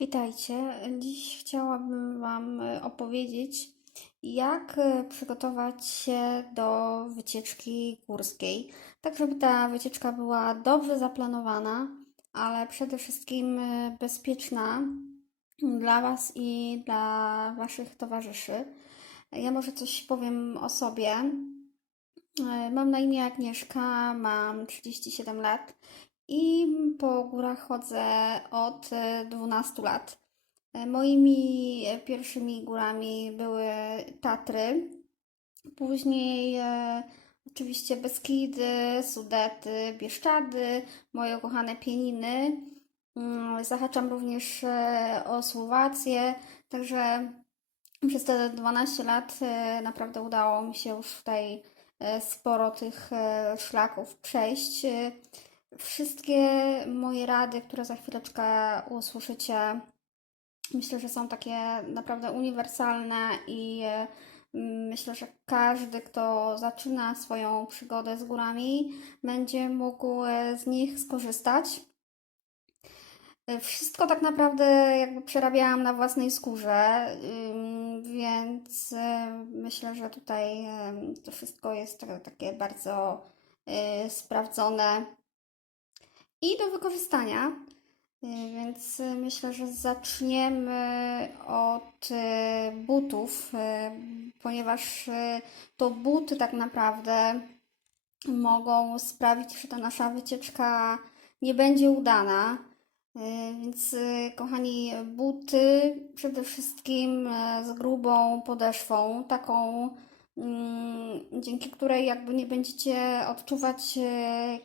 Witajcie. Dziś chciałabym Wam e, opowiedzieć, jak e, przygotować się do wycieczki górskiej, tak żeby ta wycieczka była dobrze zaplanowana, ale przede wszystkim e, bezpieczna dla Was i dla Waszych towarzyszy. Ja może coś powiem o sobie. Mam na imię Agnieszka, mam 37 lat i po górach chodzę od e, 12 lat. E, Moimi e, pierwszymi górami były Tatry, później e, oczywiście Beskidy, Sudety, Bieszczady, moje ukochane Pieniny. Mm, Zahaczam również e, o Słowację, także przez te 12 lat e, naprawdę udało mi się już tutaj e, sporo tych e, szlaków przejść. Wszystkie moje rady, które za chwileczkę usłyszycie, myślę, że są takie naprawdę uniwersalne i e, myślę, że każdy, kto zaczyna swoją przygodę z górami, będzie mógł e, z nich skorzystać. E, Wszystko tak naprawdę jakby przerabiałam na własnej skórze, więc myślę, że tutaj to wszystko jest ta- takie bardzo sprawdzone i do wykorzystania. Y, Więc y, myślę, że zaczniemy od y, butów, ponieważ to buty tak naprawdę mogą sprawić, że ta nasza wycieczka nie będzie udana. Więc, kochani, buty przede wszystkim z grubą podeszwą, taką, mm, dzięki której jakby nie będziecie odczuwać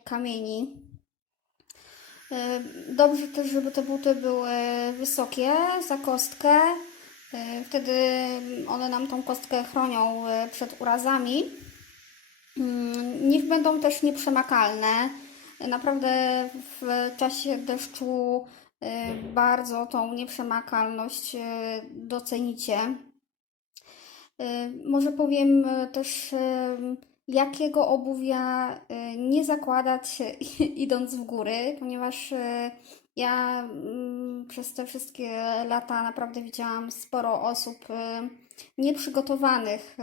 kamieni. Dobrze też, żeby te buty były wysokie za kostkę. Wtedy one nam tą kostkę chronią e, przed urazami. Niech będą też nieprzemakalne. Naprawdę w czasie deszczu e, bardzo tą nieprzemakalność e, docenicie. Y, Może powiem y, też, y, jakiego obuwia y, nie zakładać idąc w góry, ponieważ y, ja mm, przez te wszystkie lata naprawdę widziałam sporo osób y, nieprzygotowanych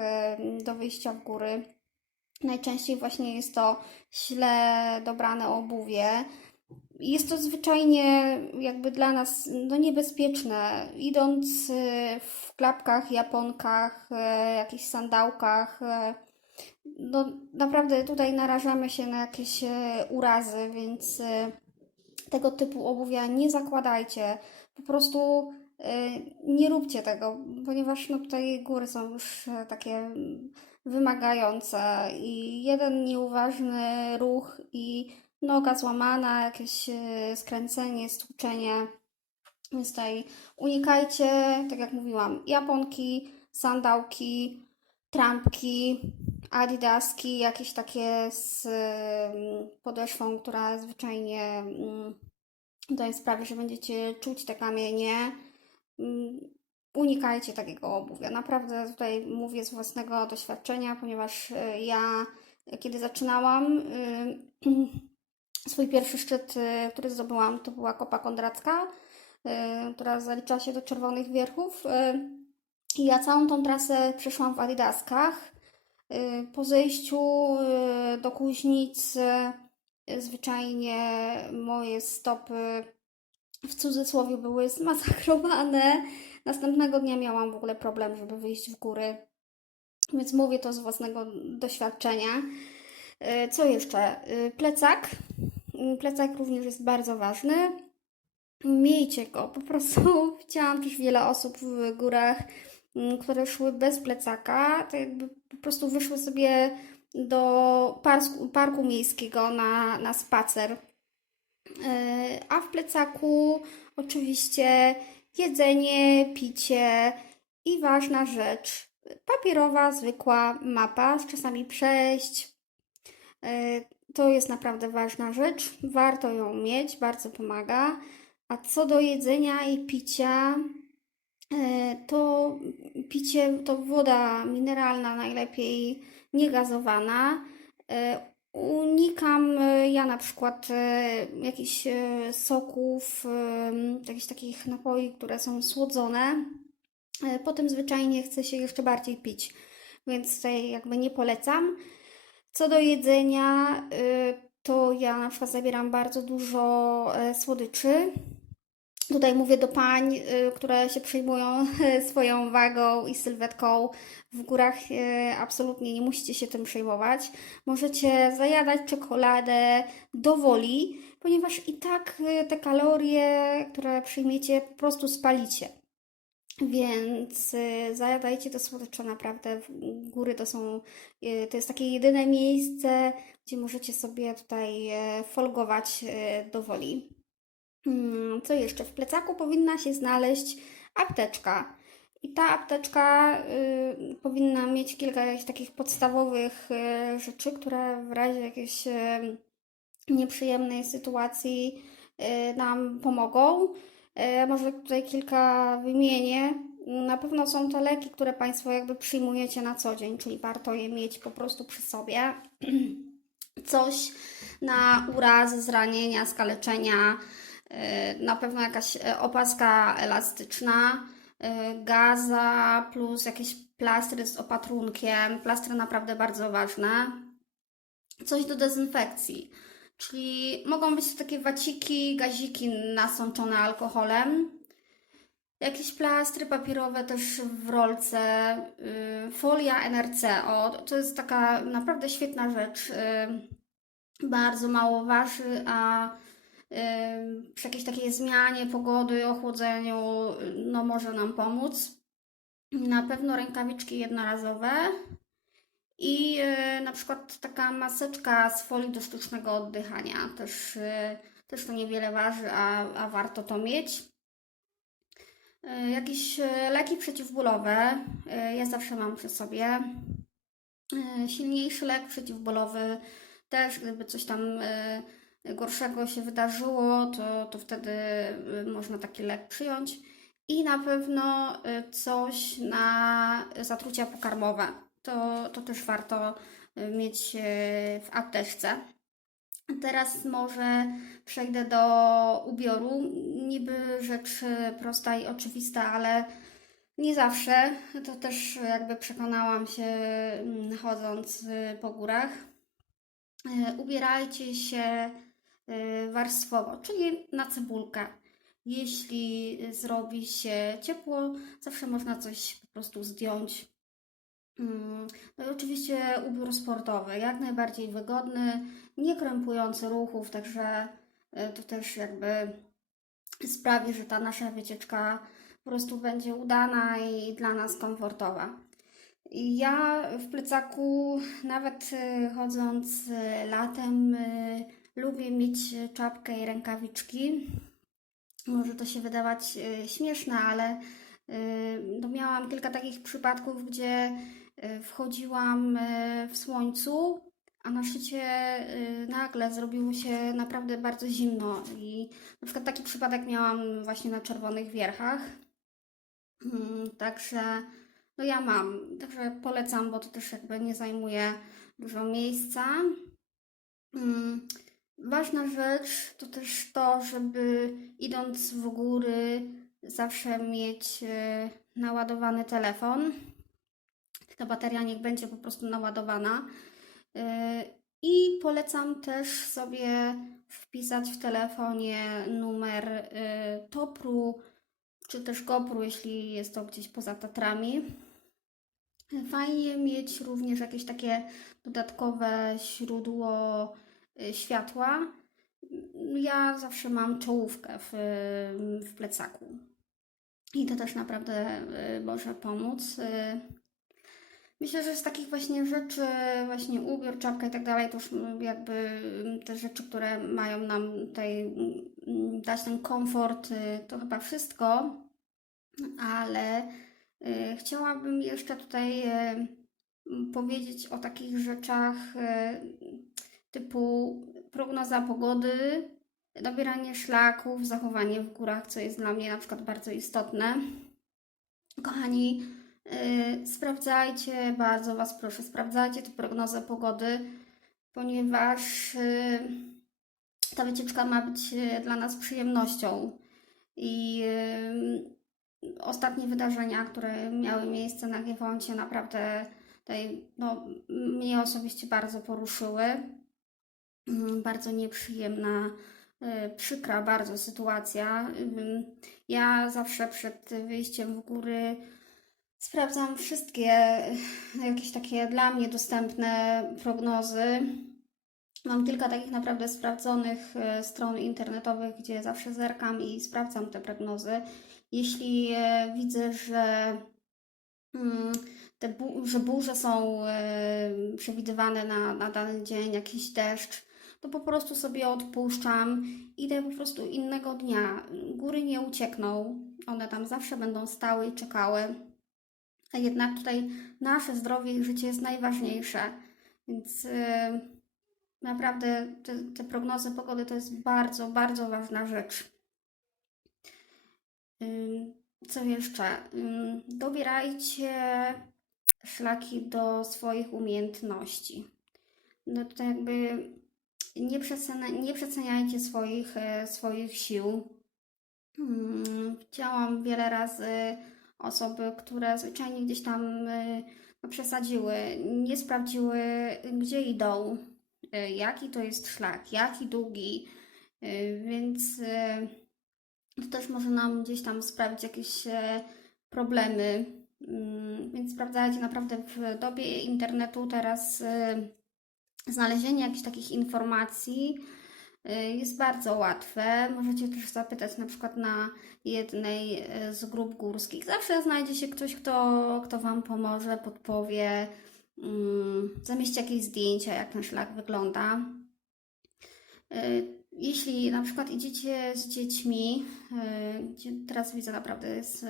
do wyjścia w góry. Najczęściej właśnie jest to źle dobrane obuwie. Jest to zwyczajnie jakby dla nas no, niebezpieczne. Idąc w klapkach, japonkach, jakichś sandałkach, no naprawdę tutaj narażamy się na jakieś y, urazy, więc y, tego typu obuwia nie zakładajcie. Po prostu y, nie róbcie tego, ponieważ no tutaj góry są już takie wymagające i jeden nieuważny ruch i noga złamana, jakieś skręcenie, stłuczenie. Więc tutaj unikajcie, tak jak mówiłam, japonki, sandałki, trampki, adidaski, jakieś takie z ym, podeszwą, która zwyczajnie ym, tutaj sprawi, że będziecie czuć te kamienie. Ym, Unikajcie takiego obuwia. Naprawdę tutaj mówię z własnego doświadczenia, ponieważ y, ja, kiedy zaczynałam, y, swój pierwszy szczyt, y, który zdobyłam, to była Kopa Kondracka, która zalicza się do Czerwonych Wierchów. I ja całą tą trasę przeszłam w Adidaskach. Y, Po zejściu y, do Kuźnicy zwyczajnie moje stopy w cudzysłowie były zmasakrowane. Następnego dnia miałam w ogóle problem, żeby wyjść w góry, więc mówię to z własnego doświadczenia. Y, Co jeszcze? Plecak. Plecak również jest bardzo ważny. Miejcie go. Po prostu widziałam też wiele osób w górach, które szły bez plecaka, to jakby po prostu wyszły sobie do parku, parku miejskiego na, na spacer. E, A w plecaku oczywiście jedzenie, picie i ważna rzecz, papierowa, zwykła mapa z czasami przejść. E, To jest naprawdę ważna rzecz, warto ją mieć, bardzo pomaga. A co do jedzenia i picia, to picie to woda mineralna, najlepiej niegazowana. E, Unikam e, ja na przykład e, jakichś e, soków, e, jakichś takich napoi, które są słodzone. E, Potem zwyczajnie chce się jeszcze bardziej pić, więc tutaj jakby nie polecam. Co do jedzenia, to ja na przykład zabieram bardzo dużo e, słodyczy. Tutaj mówię do pań, y, które się przejmują swoją wagą i sylwetką. W górach y, absolutnie nie musicie się tym przejmować. Możecie zajadać czekoladę do woli, ponieważ i tak y, te kalorie, które przyjmiecie, po prostu spalicie. Więc zajadajcie te słodycze naprawdę. Góry to są, to jest takie jedyne miejsce, gdzie możecie sobie tutaj folgować do woli. Mm, Co jeszcze? W plecaku powinna się znaleźć apteczka. I ta apteczka y, powinna mieć kilka jakichś takich podstawowych y, rzeczy, które w razie jakiejś y, nieprzyjemnej sytuacji y, nam pomogą. Y, Może tutaj kilka wymienię. Na pewno są to leki, które Państwo jakby przyjmujecie na co dzień, czyli warto je mieć po prostu przy sobie. Coś na urazy, zranienia, skaleczenia, na pewno jakaś y, opaska elastyczna, y, gaza plus jakieś plastry z opatrunkiem. Plastry naprawdę bardzo ważne coś do dezynfekcji. Czyli mogą być to takie waciki, gaziki nasączone alkoholem, jakieś plastry papierowe też w rolce, yy, folia NRC. O, to jest taka naprawdę świetna rzecz. Yy, bardzo mało waży, a przy jakiejś takiej zmianie pogody, ochłodzeniu, no może nam pomóc. Na pewno rękawiczki jednorazowe. I e, na przykład taka maseczka z folii do sztucznego oddychania też, e, też to niewiele waży, a, a warto to mieć. E, jakieś leki przeciwbólowe ja zawsze mam przy sobie. Silniejszy lek przeciwbólowy też, gdyby coś tam gorszego się wydarzyło, to, to wtedy e, można taki lek przyjąć. I na pewno e, coś na zatrucia pokarmowe. To, to też warto e, mieć w apteczce. Teraz może przejdę do ubioru. Niby rzecz prosta i oczywista, ale nie zawsze. To też jakby przekonałam się mm, chodząc po górach. Ubierajcie się warstwowo, czyli na cebulkę. Jeśli zrobi się ciepło, zawsze można coś po prostu zdjąć. Mm, No i oczywiście ubiór sportowy, jak najbardziej wygodny, nie krępujący ruchów, także e, to też jakby sprawi, że ta nasza wycieczka po prostu będzie udana i dla nas komfortowa. Ja w plecaku, nawet e, chodząc e, latem, e, lubię mieć czapkę i rękawiczki. Może to się wydawać e, śmieszne, ale e, no miałam kilka takich przypadków, gdzie e, wchodziłam e, w słońcu, a na szczycie e, nagle zrobiło się naprawdę bardzo zimno. I na przykład taki przypadek miałam właśnie na Czerwonych Wierchach. Mm, Także no ja mam, także polecam, bo to też jakby nie zajmuje dużo miejsca. Ważna rzecz to też to, żeby idąc w góry zawsze mieć e, naładowany telefon. Ta bateria niech będzie po prostu naładowana. E, I polecam też sobie wpisać w telefonie numer e, Topru czy też Gopru, jeśli jest to gdzieś poza Tatrami. Fajnie mieć również jakieś takie dodatkowe źródło y, światła. Ja zawsze mam czołówkę w, w plecaku. I to też naprawdę y, może pomóc. Y, Myślę, że z takich właśnie rzeczy, właśnie ubiór, czapka i tak dalej, to już jakby te rzeczy, które mają nam tutaj mm, dać ten komfort, y, to chyba wszystko. Ale y, chciałabym jeszcze tutaj y, powiedzieć o takich rzeczach y, typu prognoza pogody, dobieranie szlaków, zachowanie w górach, co jest dla mnie na przykład bardzo istotne. Kochani, y, sprawdzajcie, bardzo Was proszę, sprawdzajcie tę prognozę pogody. ponieważ y, ta wycieczka ma być y, dla nas przyjemnością. I y, ostatnie wydarzenia, które miały miejsce na Giewoncie, naprawdę tutaj, no, mnie osobiście bardzo poruszyły. Mm, Bardzo nieprzyjemna, y, przykra bardzo sytuacja. Ym, Ja zawsze przed wyjściem w góry sprawdzam wszystkie y, jakieś takie dla mnie dostępne prognozy. Mam kilka takich naprawdę sprawdzonych e, stron internetowych, gdzie zawsze zerkam i sprawdzam te prognozy. Jeśli e, widzę, że, mm, te bu- że burze są e, przewidywane na, na dany dzień, jakiś deszcz, to po prostu sobie odpuszczam. Idę po prostu innego dnia. Góry nie uciekną, one tam zawsze będą stały i czekały. A jednak tutaj nasze zdrowie i życie jest najważniejsze. Więc. e, Naprawdę te, te prognozy pogody to jest bardzo, bardzo ważna rzecz. Ym, Co jeszcze? Ym, Dobierajcie szlaki do swoich umiejętności. No tutaj jakby nie, przecena, nie przeceniajcie swoich, e, swoich sił. Ym, Widziałam wiele razy osoby, które zwyczajnie gdzieś tam e, no, przesadziły, nie sprawdziły, gdzie idą e, jaki to jest szlak, jaki długi, więc to też może nam gdzieś tam sprawić jakieś problemy. Mm, Więc sprawdzajcie naprawdę w dobie internetu teraz znalezienie jakichś takich informacji e, jest bardzo łatwe. Możecie też zapytać na przykład na jednej e, z grup górskich. Zawsze znajdzie się ktoś, kto, kto Wam pomoże, podpowie, mm, zamieści jakieś zdjęcia, jak ten szlak wygląda. Y, Jeśli na przykład idziecie z dziećmi, y, teraz widzę naprawdę jest y,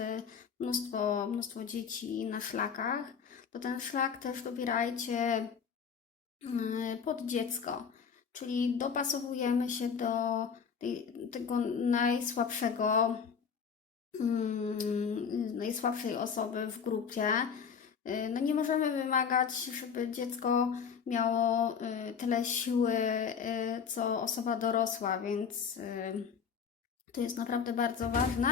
mnóstwo, mnóstwo dzieci na szlakach, to ten szlak też dobierajcie y, pod dziecko, czyli dopasowujemy się do tego najsłabszego, mm, najsłabszej osoby w grupie. Y, No nie możemy wymagać, żeby dziecko miało y, tyle siły, y, co osoba dorosła, więc y, to jest naprawdę bardzo ważne.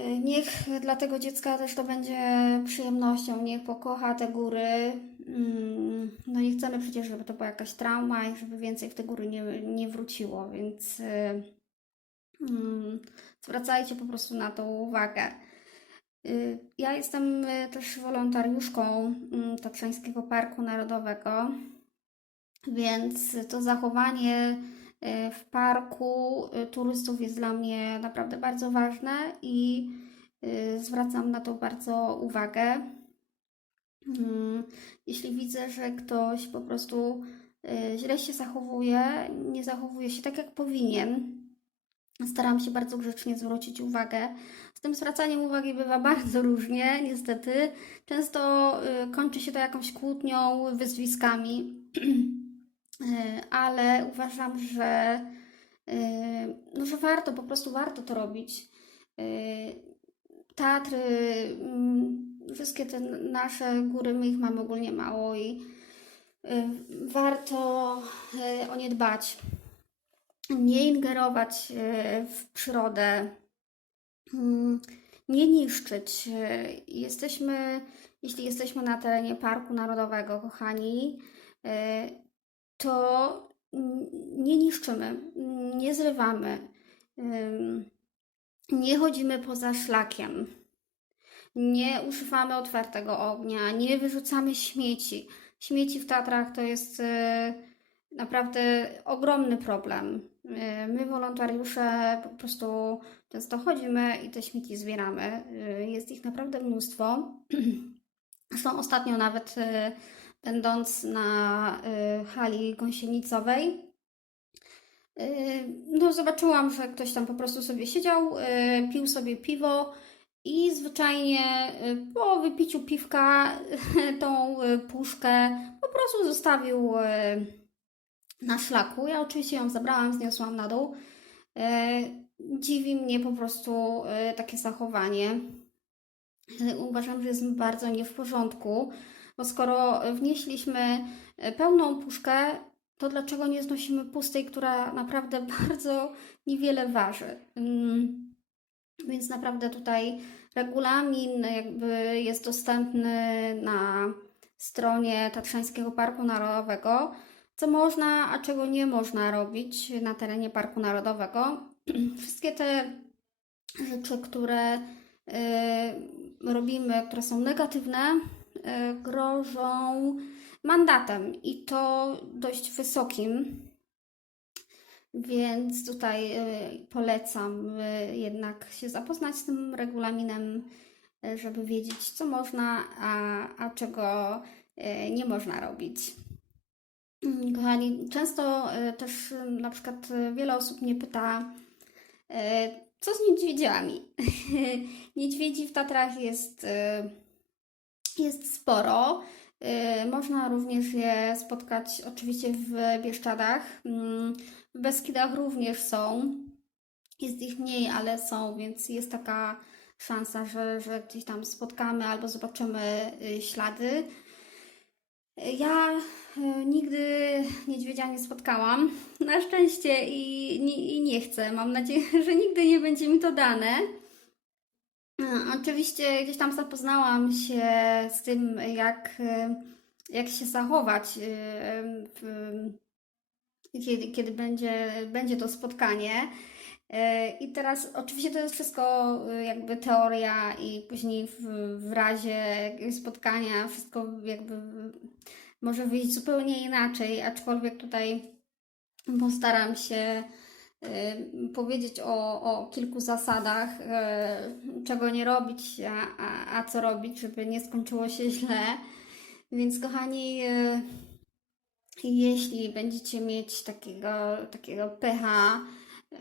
Y, Niech dla tego dziecka też to będzie przyjemnością, niech pokocha te góry. Mm, No nie chcemy przecież, żeby to była jakaś trauma i żeby więcej w te góry nie, nie wróciło, więc y, mm, zwracajcie po prostu na to uwagę. Y, Ja jestem y, też wolontariuszką mm, Tatrzańskiego Parku Narodowego, więc to zachowanie w parku turystów jest dla mnie naprawdę bardzo ważne i zwracam na to bardzo uwagę. Mm, Jeśli widzę, że ktoś po prostu y, źle się zachowuje, nie zachowuje się tak, jak powinien, staram się bardzo grzecznie zwrócić uwagę. Z tym zwracaniem uwagi bywa bardzo różnie, niestety. Często y, kończy się to jakąś kłótnią, wyzwiskami, Y, ale uważam, że, no, że warto, po prostu warto to robić. Y, Tatry, mm, wszystkie te nasze góry, my ich mamy ogólnie mało i y, warto y, o nie dbać. Nie ingerować y, w przyrodę, mm, nie niszczyć. Jesteśmy, jeśli jesteśmy na terenie Parku Narodowego, kochani, to nie niszczymy, nie zrywamy, nie chodzimy poza szlakiem, nie używamy otwartego ognia, nie wyrzucamy śmieci. Śmieci w Tatrach to jest y, naprawdę ogromny problem. Y, My, wolontariusze, po prostu często chodzimy i te śmieci zbieramy. Y, Jest ich naprawdę mnóstwo. Zresztą ostatnio nawet będąc na hali gąsienicowej, no zobaczyłam, że ktoś tam po prostu sobie siedział, pił sobie piwo i zwyczajnie y, po wypiciu piwka tą y, puszkę po prostu zostawił y, na szlaku. Ja oczywiście ją zabrałam, zniosłam na dół. Dziwi mnie po prostu takie zachowanie. Uważam, że jest bardzo nie w porządku. Bo skoro wnieśliśmy pełną puszkę, to dlaczego nie znosimy pustej, która naprawdę bardzo niewiele waży? Więc naprawdę tutaj regulamin jakby jest dostępny na stronie Tatrzańskiego Parku Narodowego, co można, a czego nie można robić na terenie Parku Narodowego. Wszystkie te rzeczy, które y, robimy, które są negatywne, y, grożą mandatem i to dość wysokim. Więc tutaj y, polecam y, jednak się zapoznać z tym regulaminem, y, żeby wiedzieć, co można, a, a czego nie można robić. Mm, Kochani, często też na przykład wiele osób mnie pyta, co z niedźwiedziami? Niedźwiedzi w Tatrach jest, jest sporo. Można również je spotkać oczywiście w Bieszczadach. W Beskidach również są. Jest ich mniej, ale są, więc jest taka szansa, że, że gdzieś tam spotkamy albo zobaczymy y, ślady. Ja e, nigdy niedźwiedzia nie spotkałam. Na szczęście i, nie- i nie chcę. Mam nadzieję, że nigdy nie będzie mi to dane. Oczywiście gdzieś tam zapoznałam się z tym, jak, e, jak się zachować, w, kiedy, kiedy będzie, będzie to spotkanie. E, I teraz oczywiście to jest wszystko e, jakby teoria i później w, w razie spotkania wszystko jakby może wyjść zupełnie inaczej, aczkolwiek tutaj postaram się y, powiedzieć o, o kilku zasadach, czego nie robić, a, a, a co robić, żeby nie skończyło się źle. Więc kochani, jeśli będziecie mieć takiego, takiego pecha y,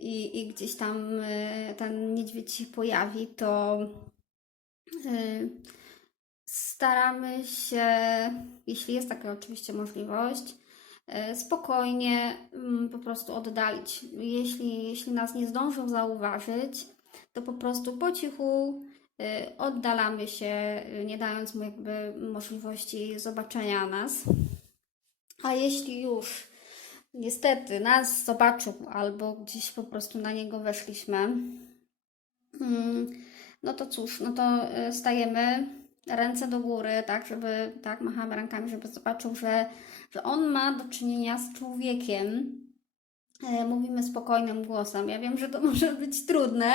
i, i gdzieś tam y, ten niedźwiedź się pojawi, to y, staramy się, jeśli jest taka oczywiście możliwość, spokojnie mm, po prostu oddalić. Jeśli, jeśli nas nie zdążą zauważyć, to po prostu po cichu oddalamy się, nie dając mu jakby możliwości zobaczenia nas. A jeśli już niestety nas zobaczył albo gdzieś po prostu na niego weszliśmy, mm, no to cóż, no to y, stajemy ręce do góry, tak, żeby, tak, machamy rękami, żeby zobaczył, że, że on ma do czynienia z człowiekiem. E, Mówimy spokojnym głosem. Ja wiem, że to może być trudne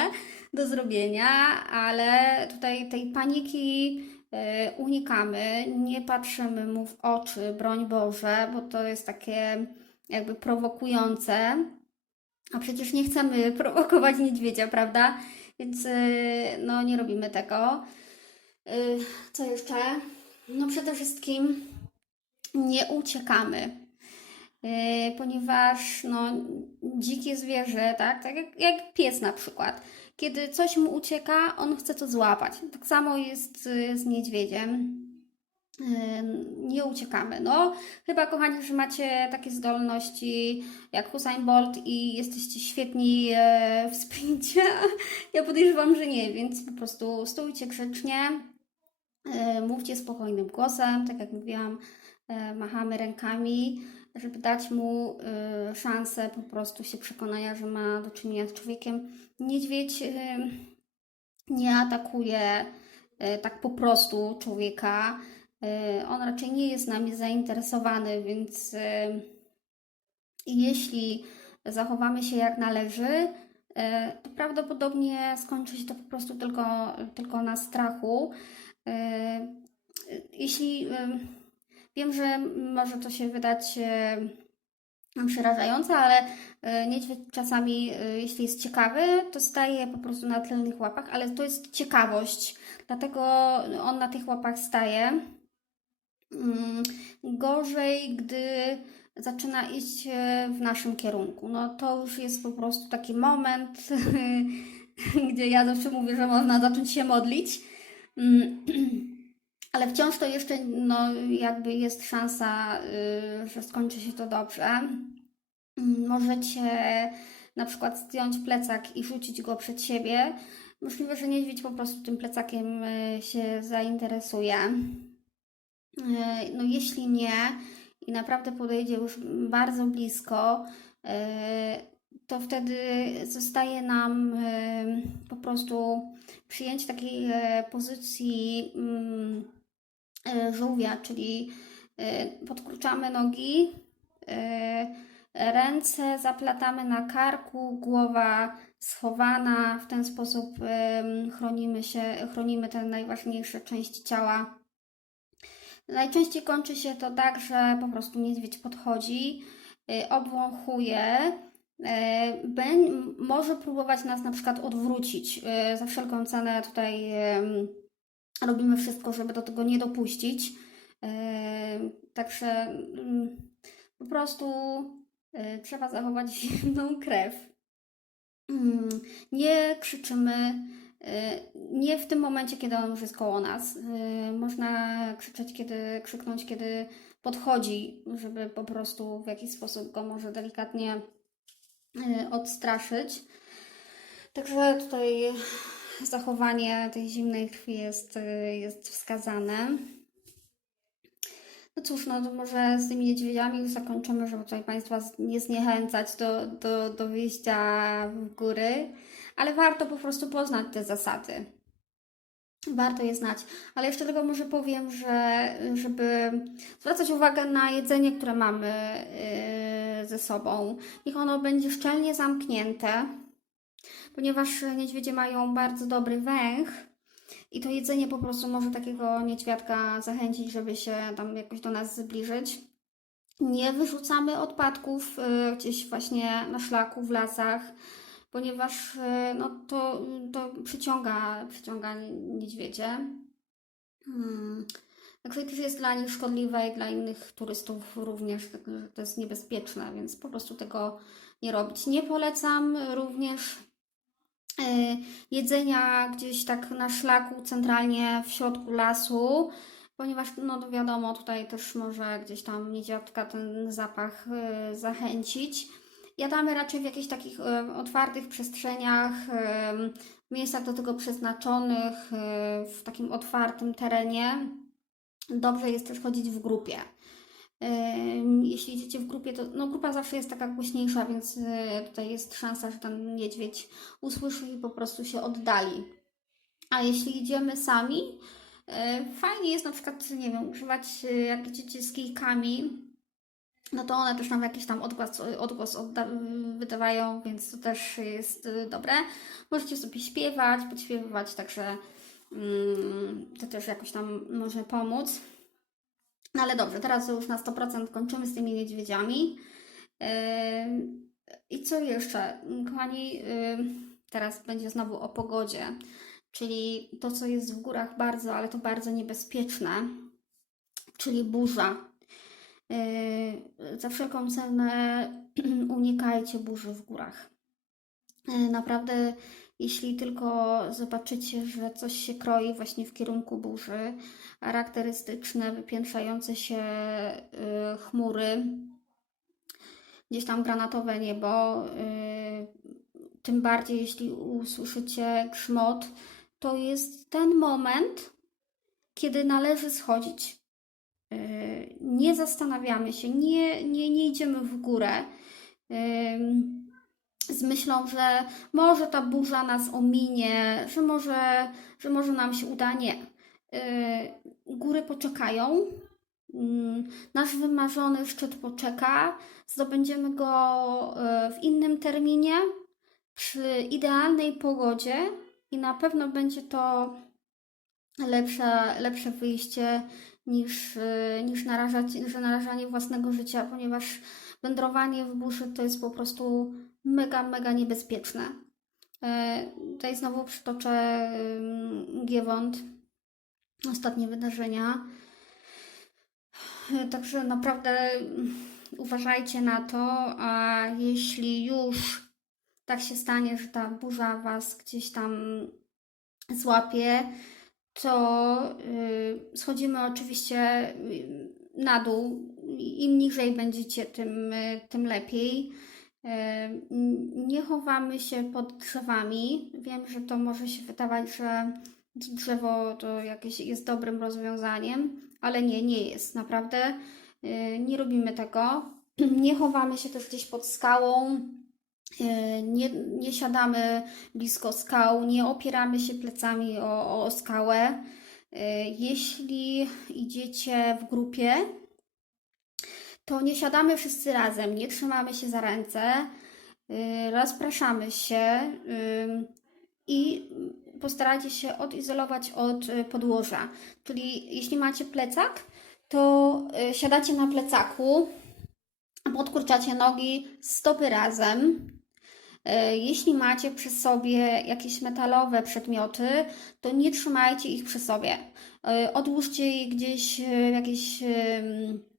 do zrobienia, ale tutaj tej paniki e, unikamy, nie patrzymy mu w oczy, broń Boże, bo to jest takie jakby prowokujące. A przecież nie chcemy prowokować niedźwiedzia, prawda? Więc y, no nie robimy tego. Y, Co jeszcze? No przede wszystkim nie uciekamy, ponieważ no dzikie zwierzę, tak, tak jak, jak pies na przykład, kiedy coś mu ucieka, on chce to złapać. Tak samo jest z niedźwiedziem. Nie uciekamy. No, chyba kochani, że macie takie zdolności jak Usain Bolt i jesteście świetni e, w sprincie. Ja podejrzewam, że nie, więc po prostu stójcie grzecznie, e, mówcie spokojnym głosem, tak jak mówiłam, machamy rękami, żeby dać mu e, szansę po prostu się przekonania, że ma do czynienia z człowiekiem. Niedźwiedź e, nie atakuje e, tak po prostu człowieka. E, On raczej nie jest nami zainteresowany, więc e, jeśli zachowamy się jak należy, e, to prawdopodobnie skończy się to po prostu tylko, tylko na strachu. E, Jeśli e, wiem, że może to się wydać e, przerażające, ale e, niedźwiedź czasami, e, jeśli jest ciekawy, to staje po prostu na tylnych łapach, ale to jest ciekawość, dlatego on na tych łapach staje. Mm, Gorzej, gdy zaczyna iść w naszym kierunku. No to już jest po prostu taki moment, gdzie ja zawsze mówię, że można zacząć się modlić. Ale wciąż to jeszcze, no, jakby jest szansa, y, że skończy się to dobrze. Możecie na przykład zdjąć plecak i rzucić go przed siebie. Możliwe, że niedźwiedź po prostu tym plecakiem y, się zainteresuje. E, No jeśli nie i naprawdę podejdzie już bardzo blisko, e, to wtedy zostaje nam e, po prostu przyjęcie takiej e, pozycji mm, żółwia, czyli e, podkruczamy nogi, e, ręce zaplatamy na karku, głowa schowana, w ten sposób chronimy się, chronimy te najważniejsze części ciała. Najczęściej kończy się to tak, że po prostu niedźwiedź podchodzi, obwąchuje, może próbować nas na przykład odwrócić. Za wszelką cenę tutaj robimy wszystko, żeby do tego nie dopuścić. Y, Także mm, po prostu y, trzeba zachować zimną krew. Mm, Nie krzyczymy, y, nie w tym momencie, kiedy on już jest koło nas. Można krzyczeć, kiedy, krzyknąć, kiedy podchodzi, żeby po prostu w jakiś sposób go może delikatnie odstraszyć. Także tutaj zachowanie tej zimnej krwi jest, y, jest wskazane. No cóż, no to może z tymi niedźwiedziami już zakończymy, żeby tutaj Państwa nie zniechęcać do, do, do wyjścia w góry, ale warto po prostu poznać te zasady. Warto je znać, ale jeszcze tylko może powiem, że żeby zwracać uwagę na jedzenie, które mamy yy, ze sobą, niech ono będzie szczelnie zamknięte, ponieważ niedźwiedzie mają bardzo dobry węch i to jedzenie po prostu może takiego niedźwiadka zachęcić, żeby się tam jakoś do nas zbliżyć. Nie wyrzucamy odpadków y, gdzieś właśnie na szlaku, w lasach, ponieważ y, no, to, to przyciąga, przyciąga niedźwiedzie. Hmm. Także też jest dla nich szkodliwe i dla innych turystów również, to jest niebezpieczne, więc po prostu tego nie robić. Nie polecam również jedzenia gdzieś tak na szlaku, centralnie w środku lasu, ponieważ no wiadomo, tutaj też może gdzieś tam niedźwiadka ten zapach e, zachęcić. Jadamy raczej w jakichś takich e, otwartych przestrzeniach, miejscach do tego przeznaczonych, w takim otwartym terenie. Dobrze jest też chodzić w grupie. Jeśli idziecie w grupie, to no, grupa zawsze jest taka głośniejsza, więc y, tutaj jest szansa, że ten niedźwiedź usłyszy i po prostu się oddali. A jeśli idziemy sami, y, fajnie jest na przykład, nie wiem, używać, y, jak idziecie z kijkami, no to one też nam jakiś tam odgłos, odgłos wydawają, więc to też jest dobre. Możecie sobie śpiewać, podśpiewywać, także mm, to też jakoś tam może pomóc. No ale dobrze, teraz już na 100% kończymy z tymi niedźwiedziami. Ym, I co jeszcze? Kochani, ym, teraz będzie znowu o pogodzie, czyli to, co jest w górach bardzo, ale to bardzo niebezpieczne, czyli burza. Yy, Za wszelką cenę unikajcie burzy w górach. Yy, Naprawdę, jeśli tylko zobaczycie, że coś się kroi właśnie w kierunku burzy, charakterystyczne, wypiętrzające się yy, chmury, gdzieś tam granatowe niebo, yy, tym bardziej jeśli usłyszycie grzmot, to jest ten moment, kiedy należy schodzić. Yy, Nie zastanawiamy się, nie, nie, nie idziemy w górę z myślą, że może ta burza nas ominie, że może, że może nam się uda. Nie. Yy, Góry poczekają. Ym, Nasz wymarzony szczyt poczeka. Zdobędziemy go yy, w innym terminie, przy idealnej pogodzie i na pewno będzie to lepsze, lepsze wyjście niż, y, niż narażać, że narażanie własnego życia, ponieważ wędrowanie w burzy to jest po prostu mega, mega niebezpieczne. E, Tutaj znowu przytoczę Giewont, ostatnie wydarzenia. E, Także naprawdę uważajcie na to, a jeśli już tak się stanie, że ta burza Was gdzieś tam złapie, to y, schodzimy oczywiście na dół. Im niżej będziecie, tym, y, tym lepiej. N- Nie chowamy się pod drzewami. Wiem, że to może się wydawać, że drzewo to jakieś jest dobrym rozwiązaniem, ale nie, nie jest. Naprawdę y, nie robimy tego. Nie chowamy się też gdzieś pod skałą. y, Nie, nie siadamy blisko skał, nie opieramy się plecami o, o skałę. Jeśli idziecie w grupie, to nie siadamy wszyscy razem, nie trzymamy się za ręce, y, rozpraszamy się ym, i postarajcie się odizolować od y, podłoża. Czyli jeśli macie plecak, to y, siadacie na plecaku, podkurczacie nogi, stopy razem. Y, Jeśli macie przy sobie jakieś metalowe przedmioty, to nie trzymajcie ich przy sobie. Y, Odłóżcie je gdzieś y, w jakiejś y,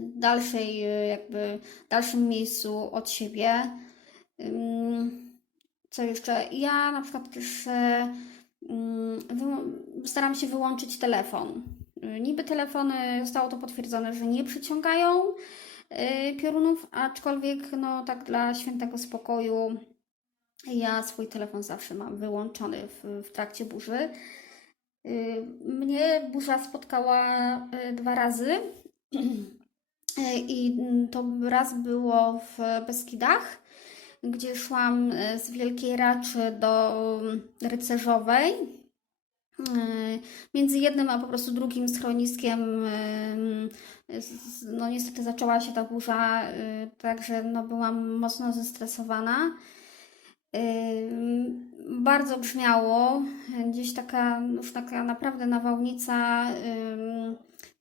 dalszej, y, jakby dalszym miejscu od siebie. Co jeszcze? Ja na przykład też e, wyłą- staram się wyłączyć telefon. Y, Niby telefony zostało to potwierdzone, że nie przyciągają y, piorunów, aczkolwiek no tak dla świętego spokoju ja swój telefon zawsze mam wyłączony w, w trakcie burzy. Y, Mnie burza spotkała y, dwa razy. E, I mm, to raz było w Beskidach, gdzie szłam e, z Wielkiej Raczy do mm, Rycerzowej. E, Między jednym a po prostu drugim schroniskiem, no niestety zaczęła się ta burza, także no byłam mocno zestresowana. Bardzo brzmiało, gdzieś taka, już taka naprawdę nawałnica,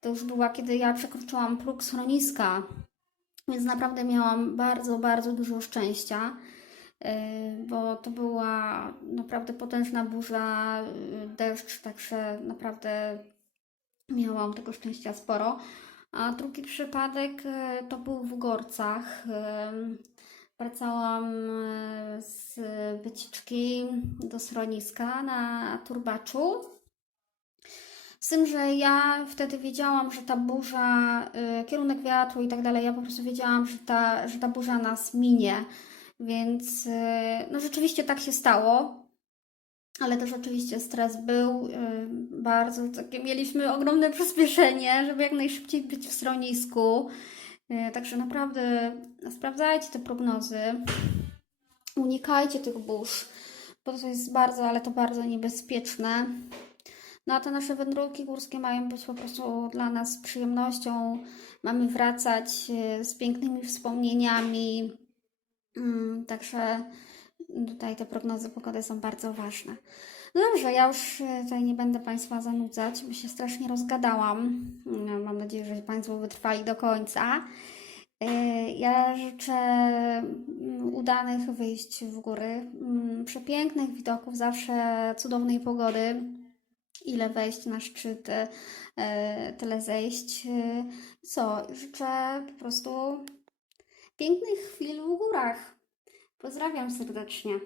to już była, kiedy ja przekroczyłam próg schroniska, więc naprawdę miałam bardzo, bardzo dużo szczęścia, yy, bo to była naprawdę potężna burza, yy, deszcz, także naprawdę miałam tego szczęścia sporo. A drugi przypadek yy, to był w Gorcach. Wracałam z wycieczki do schroniska na Turbaczu. Z tym, że ja wtedy wiedziałam, że ta burza, y, kierunek wiatru i tak dalej, ja po prostu wiedziałam, że ta, że ta burza nas minie. Więc y, no rzeczywiście tak się stało, ale też oczywiście stres był y, bardzo takie, mieliśmy ogromne przyspieszenie, żeby jak najszybciej być w schronisku. Y, Także naprawdę sprawdzajcie te prognozy, unikajcie tych burz, bo to jest bardzo, ale to bardzo niebezpieczne. No a te nasze wędrówki górskie mają być po prostu dla nas przyjemnością. Mamy wracać e, z pięknymi wspomnieniami. Mm, Także tutaj te prognozy pogody są bardzo ważne. No dobrze, ja już e, tutaj nie będę Państwa zanudzać, bo się strasznie rozgadałam. Mm, Mam nadzieję, że Państwo wytrwali do końca. E, Ja życzę mm, udanych wyjść w góry, mm, przepięknych widoków, zawsze cudownej pogody ile wejść na szczyt, e, tyle zejść. Co, życzę po prostu pięknych chwil w górach. Pozdrawiam serdecznie.